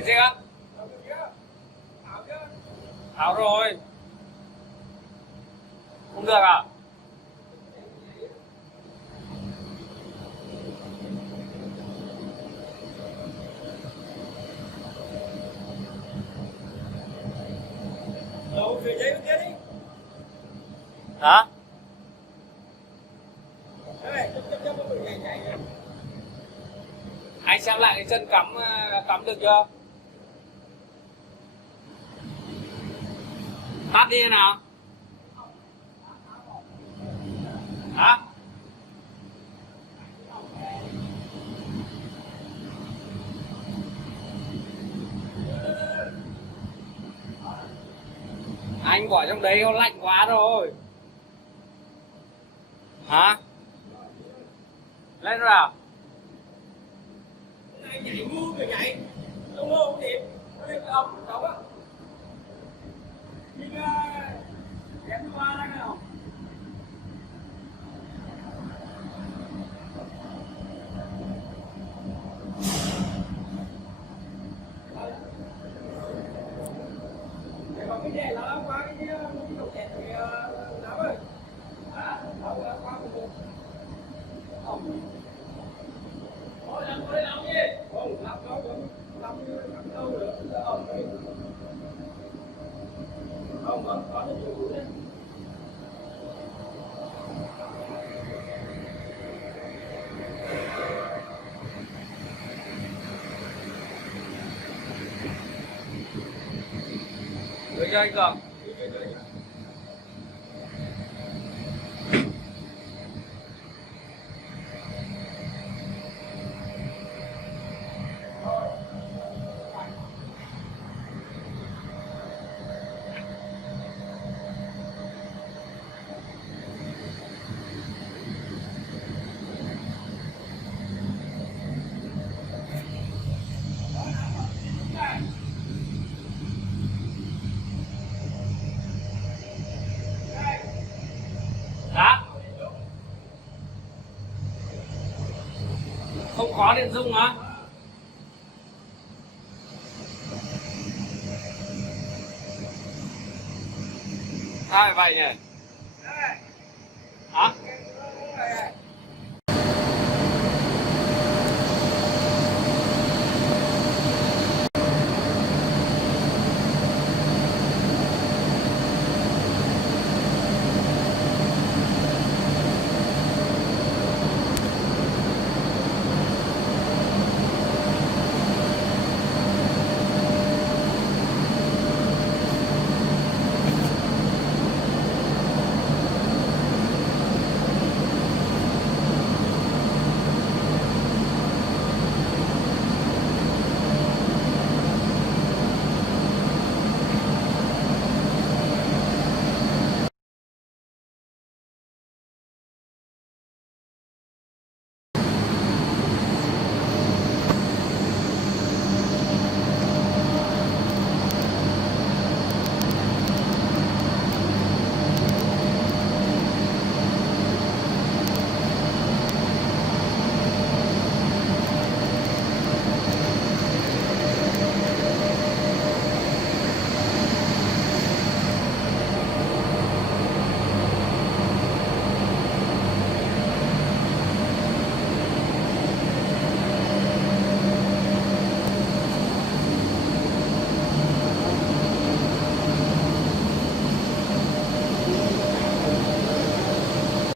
Cái gì á? Tháo rồi. Không được à? Đâu, về giấy bên kia đi. Hả? Đây, chấp nó bị nhảy. Anh xem lại cái chân cắm được chưa? Tắt đi nào. Hả? Anh bỏ trong đấy nó lạnh quá rồi. Hả? Lên rồi à? Anh nhảy ngu rồi nhảy. Đúng không? Điểm. Nó lên cái ống cổng á. Nhưng dám qua đây nào. Còn cái này là qua cái đầu chẹt thì nào ơi. Hả? Qua cái không. Thôi làm đi. Không, làm đâu được. Làm đâu được. Không, có cái chủ đấy. Được chưa anh Cường? Dạ. Không có điện dung hả? Ai vậy nhỉ?